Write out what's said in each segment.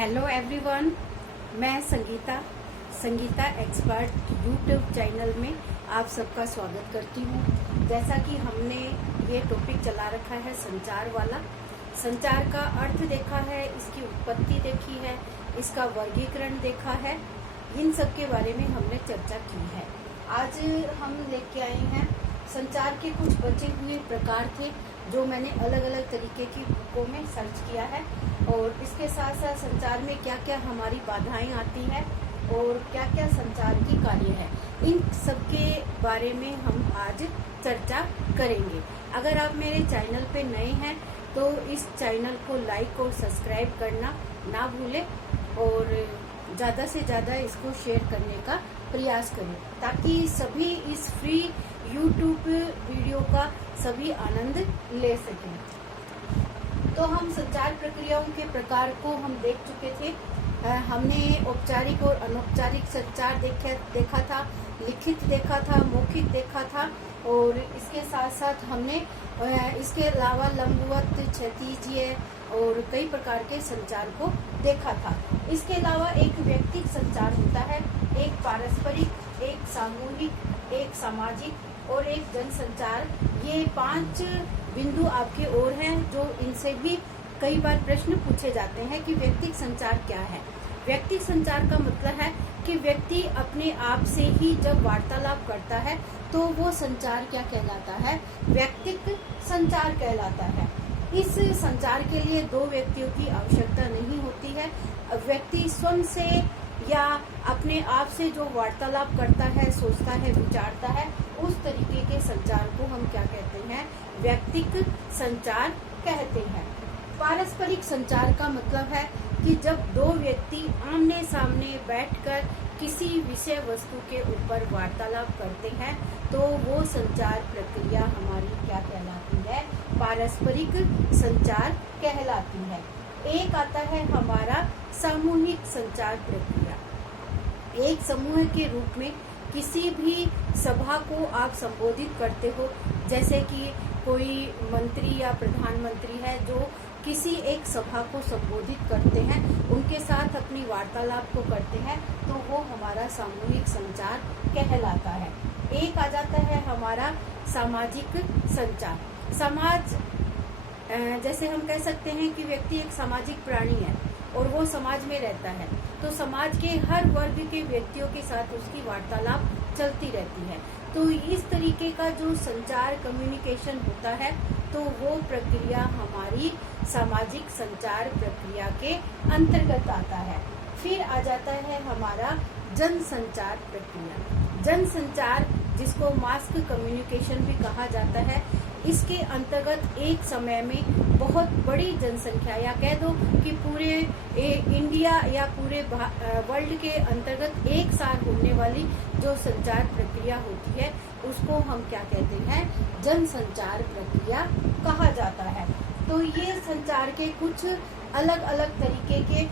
Hello everyone, मैं Sangeeta expert YouTube channel में आप सबका स्वागत करती हूँ। जैसा कि हमने ये टॉपिक चला रखा है संचार वाला। संचार का अर्थ देखा है, इसकी उत्पत्ति देखी है, इसका वर्गीकरण देखा है, इन सब के बारे में हमने चर्चा की है। आज हम लेके आए हैं संचार के कुछ बचे हुए प्रकार थे जो मैंने अलग अलग तरीके की बुकों में सर्च किया है, और इसके साथ साथ संचार में क्या क्या हमारी बाधाएं आती है और क्या क्या संचार की कार्य है, इन सब के बारे में हम आज चर्चा करेंगे। अगर आप मेरे चैनल पे नए हैं तो इस चैनल को लाइक और सब्सक्राइब करना ना भूलें और ज़्यादा से ज़्यादा इसको शेयर करने का प्रयास करें ताकि सभी इस फ्री यूट्यूब वीडियो का सभी आनंद ले सकें। तो हम संचार प्रक्रियाओं के प्रकार को हम देख चुके थे। हमने औपचारिक और अनौपचारिक संचार देखा था, लिखित देखा था, मौखिक देखा था, और इसके साथ साथ हमने इसके अलावा लंबवत, क्षैतिजीय और कई प्रकार के संचार को देखा था। इसके अलावा एक व्यक्तिगत संचार होता है, एक पारस्परिक, एक सामूहिक, एक सामाजिक और एक जनसंचार। ये 5 बिंदु आपके ओर हैं जो इनसे भी कई बार प्रश्न पूछे जाते हैं कि व्यक्तिगत संचार क्या है। व्यक्तिगत संचार का मतलब है कि व्यक्ति अपने आप से ही जब वार्तालाप करता है तो वो संचार क्या कहलाता है? व्यक्तिगत संचार कहलाता है। इस संचार के लिए 2 व्यक्तियों की आवश्यकता नहीं होती है। व्यक्ति स्वयं से या अपने आप से जो वार्तालाप करता है, सोचता है, विचारता है, उस तरीके के संचार को हम क्या कहते हैं? व्यक्तिगत संचार कहते हैं। पारस्परिक संचार का मतलब है कि जब 2 व्यक्ति आमने सामने बैठकर किसी विषय वस्तु के ऊपर वार्तालाप करते हैं तो वो संचार प्रक्रिया हमारी क्या कहलाती है? पारस्परिक संचार कहलाती है। एक आता है हमारा सामूहिक संचार प्रक्रिया। एक समूह के रूप में किसी भी सभा को आप संबोधित करते हो, जैसे कि कोई मंत्री या प्रधानमंत्री है जो किसी एक सभा को संबोधित करते हैं, उनके साथ अपनी वार्तालाप को करते हैं, तो वो हमारा सामूहिक संचार कहलाता है। एक आ जाता है हमारा सामाजिक संचार। समाज, जैसे हम कह सकते हैं कि व्यक्ति एक सामाजिक प्राणी है और वो समाज में रहता है, तो समाज के हर वर्ग के व्यक्तियों के साथ उसकी वार्तालाप चलती रहती है। तो इस तरीके का जो संचार, कम्युनिकेशन होता है, तो वो प्रक्रिया हमारी सामाजिक संचार प्रक्रिया के अंतर्गत आता है। फिर आ जाता है हमारा जनसंचार प्रक्रिया। जनसंचार, जिसको मास कम्युनिकेशन भी कहा जाता है, इसके अंतर्गत एक समय में बहुत बड़ी जनसंख्या, या कह दो कि पूरे इंडिया या पूरे वर्ल्ड के अंतर्गत एक साथ होने वाली जो संचार प्रक्रिया होती है, उसको हम क्या कहते हैं? जनसंचार प्रक्रिया कहा जाता है। तो ये संचार के कुछ अलग अलग तरीके के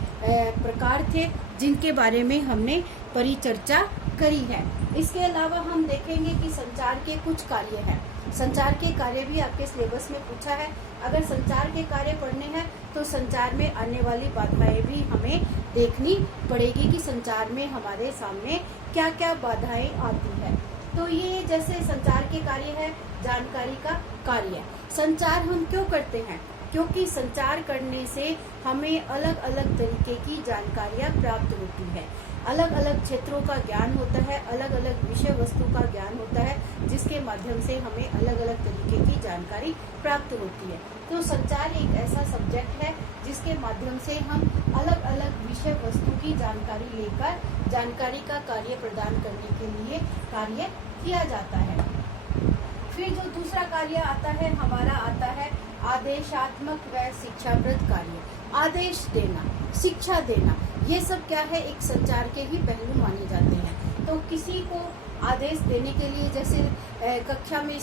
प्रकार थे जिनके बारे में हमने परिचर्चा करी है। इसके अलावा हम देखेंगे कि संचार के कुछ कार्य हैं। संचार के कार्य भी आपके सिलेबस में पूछा है। अगर संचार के कार्य पढ़ने हैं तो संचार में आने वाली बाधाएं भी हमें देखनी पड़ेगी कि संचार में हमारे सामने क्या क्या बाधाएं आती है। तो ये जैसे संचार के कार्य है, जानकारी का कार्य। संचार हम क्यों करते हैं? क्योंकि संचार करने से हमें अलग अलग तरीके की जानकारियां प्राप्त होती है। अलग अलग क्षेत्रों का ज्ञान होता है, अलग अलग विषय वस्तु का ज्ञान होता है, जिसके माध्यम से हमें अलग अलग तरीके की जानकारी प्राप्त होती है। तो संचार एक ऐसा सब्जेक्ट है जिसके माध्यम से हम अलग अलग विषय वस्तु की जानकारी लेकर जानकारी का कार्य प्रदान करने के लिए कार्य किया जाता है। फिर जो दूसरा कार्य आता है हमारा, आता है आदेशात्मक व शिक्षाप्रद कार्य। आदेश देना, शिक्षा देना, ये सब क्या है? एक संचार के ही पहलू माने जाते हैं। तो किसी को आदेश देने के लिए, जैसे कक्षा में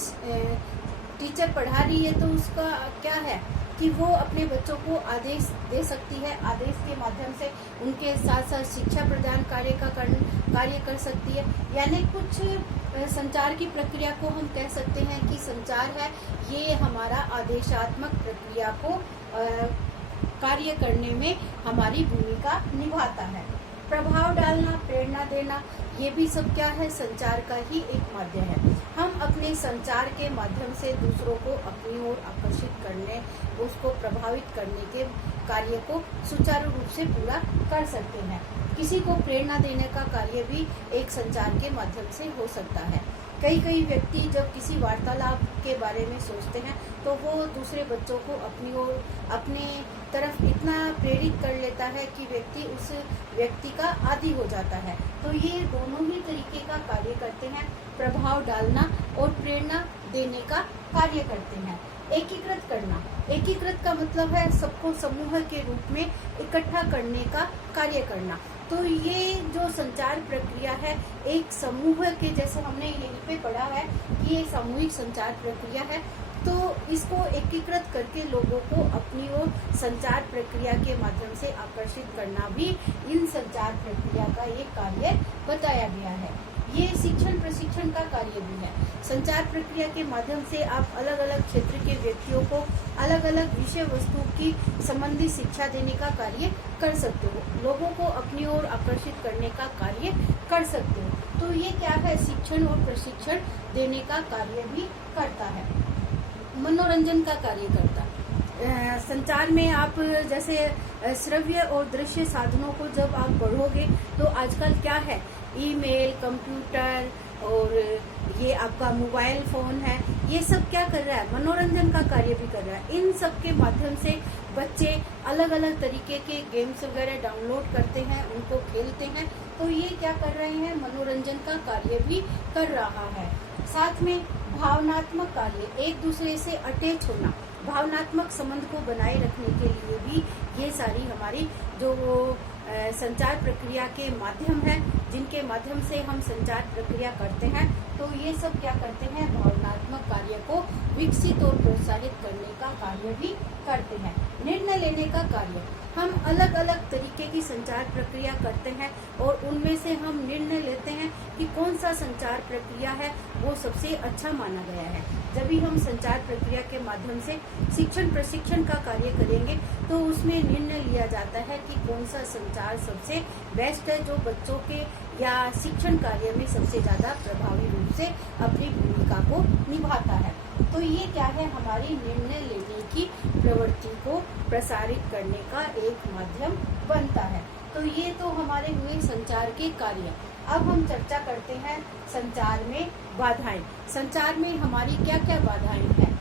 टीचर पढ़ा रही है तो उसका क्या है कि वो अपने बच्चों को आदेश दे सकती है। आदेश के माध्यम से उनके साथ साथ शिक्षा प्रदान कार्य कर सकती है। यानी कुछ संचार की प्रक्रिया को हम कह सकते हैं कि संचार है ये हमारा आदेशात्मक प्रक्रिया को कार्य करने में हमारी भूमिका निभाता है। प्रभाव डालना, प्रेरणा देना, ये भी सब क्या है, संचार का ही एक माध्यम है। हम अपने संचार के माध्यम से दूसरों को अपनी ओर आकर्षित करने, उसको प्रभावित करने के कार्य को सुचारू रूप से पूरा कर सकते हैं। किसी को प्रेरणा देने का कार्य भी एक संचार के माध्यम से हो सकता है। कई व्यक्ति जब किसी वार्तालाप के बारे में सोचते हैं तो वो दूसरे बच्चों को अपनी ओर, अपने तरफ इतना प्रेरित कर लेता है कि व्यक्ति उस व्यक्ति का आदी हो जाता है। तो ये दोनों ही तरीके का कार्य करते हैं, प्रभाव डालना और प्रेरणा देने का कार्य करते हैं। एकीकृत करना, एकीकृत का मतलब है सबको समूह के रूप में इकट्ठा करने का कार्य करना। तो ये जो संचार प्रक्रिया है, एक समूह के जैसे हमने यहीं पे पढ़ा है कि ये सामूहिक संचार प्रक्रिया है। तो इसको एकीकृत करके लोगों को अपनी ओर संचार प्रक्रिया के माध्यम से आकर्षित करना भी इन संचार प्रक्रिया का एक कार्य बताया गया है। ये शिक्षण प्रशिक्षण का कार्य भी है। संचार प्रक्रिया के माध्यम से आप अलग अलग क्षेत्र के व्यक्तियों को अलग अलग विषय वस्तु की संबंधी शिक्षा देने का कार्य कर सकते हो, लोगों को अपनी ओर आकर्षित करने का कार्य कर सकते हो। तो ये क्या है, शिक्षण और प्रशिक्षण देने का कार्य भी करता है। मनोरंजन का कार्य करता है। संचार में आप जैसे श्रव्य और दृश्य साधनों को जब आप बढ़ोगे तो आजकल क्या है, ईमेल, कंप्यूटर और ये आपका मोबाइल फोन है, ये सब क्या कर रहा है, मनोरंजन का कार्य भी कर रहा है। इन सब के माध्यम से बच्चे अलग अलग तरीके के गेम्स वगैरह डाउनलोड करते हैं, उनको खेलते हैं। तो ये क्या कर रहे हैं, मनोरंजन का कार्य भी कर रहा है। साथ में भावनात्मक कार्य, एक दूसरे से अटैच होना, भावनात्मक संबंध को बनाए रखने के लिए भी ये सारी हमारी जो संचार प्रक्रिया के माध्यम है, जिनके माध्यम से हम संचार प्रक्रिया करते हैं, तो ये सब क्या करते हैं, भावनात्मक कार्य को विकसित और प्रोत्साहित करने का कार्य भी करते हैं। निर्णय लेने का कार्य, हम अलग अलग तरीके की संचार प्रक्रिया करते हैं और उनमें से हम निर्णय लेते हैं कि कौन सा संचार प्रक्रिया है वो सबसे अच्छा माना गया है। जब भी हम संचार प्रक्रिया के माध्यम से शिक्षण प्रशिक्षण का कार्य करेंगे तो उसमें निर्णय लिया जाता है कि कौन सा संचार सबसे बेस्ट है, जो बच्चों के या शिक्षण कार्य में सबसे ज्यादा प्रभावी रूप से अपनी भूमिका को निभाता है। तो ये क्या है, हमारी निर्णय लेने की प्रवृत्ति को प्रसारित करने का एक माध्यम बनता है। तो ये तो हमारे हुए संचार के कार्य। अब हम चर्चा करते हैं संचार में बाधाएं। संचार में हमारी क्या क्या बाधाएं हैं।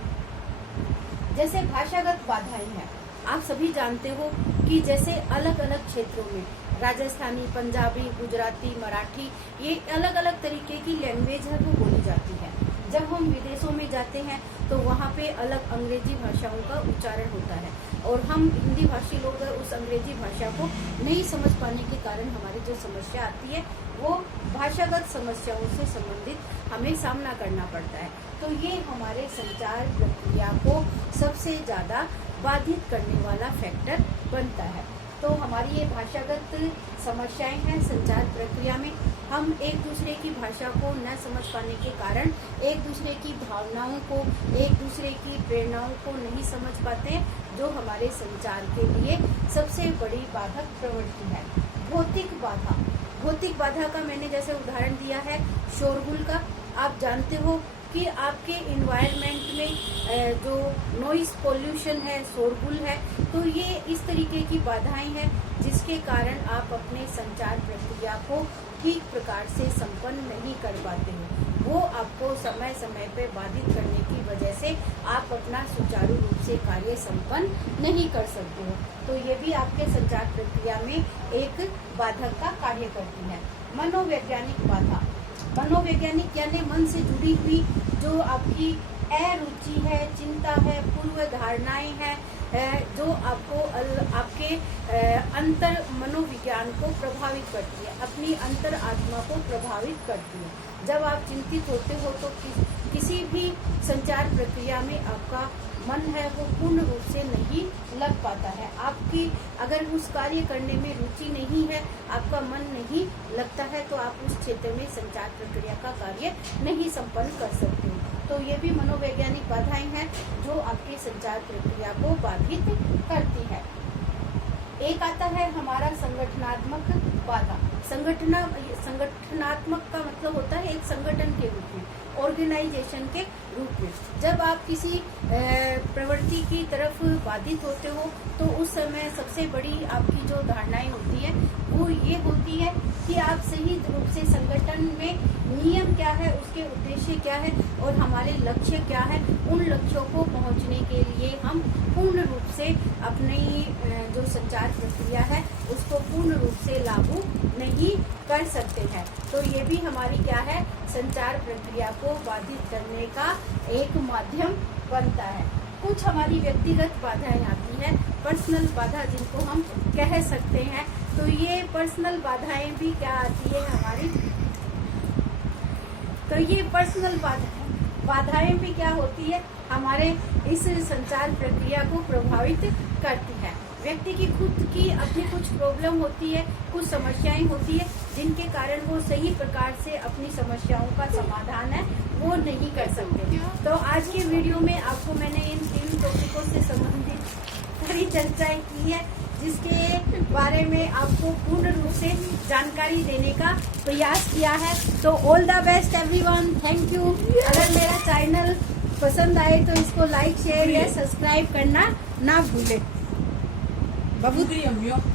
जैसे भाषागत बाधाएं हैं। आप सभी जानते हो कि जैसे अलग अलग क्षेत्रों में राजस्थानी, पंजाबी, गुजराती, मराठी, ये अलग अलग तरीके की लैंग्वेज है वो बोली जाती है। जब हम विदेशों में जाते हैं तो वहाँ पे अलग अंग्रेजी भाषाओं का उच्चारण होता है और हम हिंदी भाषी लोग उस अंग्रेजी भाषा को नहीं समझ पाने के कारण हमारी जो समस्या आती है वो भाषागत समस्याओं से संबंधित हमें सामना करना पड़ता है। तो ये हमारे संचार प्रक्रिया को सबसे ज़्यादा बाधित करने वाला फैक्टर बनता है। तो हमारी ये भाषागत समस्याएं हैं संचार प्रक्रिया में। हम एक दूसरे की भाषा को न समझ पाने के कारण एक दूसरे की भावनाओं को, एक दूसरे की प्रेरणाओं को नहीं समझ पाते हैं, जो हमारे संचार के लिए सबसे बड़ी बाधक प्रवृत्ति है। भौतिक बाधा, भौतिक बाधा का मैंने जैसे उदाहरण दिया है शोरगुल का। आप जानते हो कि आपके इन्वायरमेंट में जो नॉइस पोल्यूशन है, शोरगुल है, तो ये इस तरीके की बाधाएं हैं जिसके कारण आप अपने संचार प्रक्रिया को ठीक प्रकार से संपन्न नहीं कर पाते हो। वो आपको समय समय पे बाधित करने की वजह से आप अपना सुचारू रूप से कार्य संपन्न नहीं कर सकते हो। तो ये भी आपके संचार प्रक्रिया में एक बाधक का कार्य करती है। मनोवैज्ञानिक बाधा, मनोवैज्ञानिक यानी मन से जुड़ी हुई जो आपकी अरुचि है, चिंता है, पूर्व धारणाएं हैं, जो आपको आपके अंतर मनोविज्ञान को प्रभावित करती है, अपनी अंतर आत्मा को प्रभावित करती है। जब आप चिंतित होते हो तो किसी भी संचार प्रक्रिया में आपका मन है वो पूर्ण रूप से नहीं लग पाता है। आपकी अगर उस कार्य करने में रुचि नहीं है, आपका मन नहीं लगता है, तो आप उस क्षेत्र में संचार प्रक्रिया का कार्य नहीं संपन्न कर सकते हो। तो ये भी मनोवैज्ञानिक बाधाएं हैं जो आपकी संचार प्रक्रिया को बाधित करती है। एक आता है हमारा संगठनात्मक बाधा। संगठनात्मक का मतलब होता है एक संगठन के रूप में, ऑर्गेनाइजेशन के रूप में। जब आप किसी प्रवृत्ति की तरफ बाधित होते हो तो उस समय सबसे बड़ी आपकी जो धारणाएं होती है वो ये होती है कि आप सही रूप से संगठन में नियम क्या है, उसके उद्देश्य क्या है और हमारे लक्ष्य क्या है, उन लक्ष्यों को पहुंचने के लिए हम पूर्ण रूप से अपनी जो संचार प्रक्रिया है उसको पूर्ण रूप से लागू नहीं कर सकते हैं। तो ये भी हमारी क्या है, संचार प्रक्रिया को बाधित करने का एक माध्यम बनता है। कुछ हमारी व्यक्तिगत बाधाएं आती हैं, पर्सनल बाधा जिनको हम कह सकते हैं। तो ये पर्सनल बाधाएं भी क्या आती है हमारी, तो ये पर्सनल बाधाएं भी क्या होती है, हमारे इस संचार प्रक्रिया को प्रभावित करती है। व्यक्ति की खुद की अपनी कुछ प्रॉब्लम होती है, कुछ समस्याएं होती है जिनके कारण वो सही प्रकार से अपनी समस्याओं का समाधान है वो नहीं कर सकते। तो आज के वीडियो में आपको मैंने इन 3 टॉपिकों से संबंधित सारी चर्चाएं की है, जिसके बारे में आपको पूर्ण रूप से जानकारी देने का प्रयास किया है। तो all the best everyone, thank you. अगर मेरा चैनल पसंद आए तो इसको लाइक, शेयर या सब्सक्राइब करना ना भूलें। Babu diyorum yok.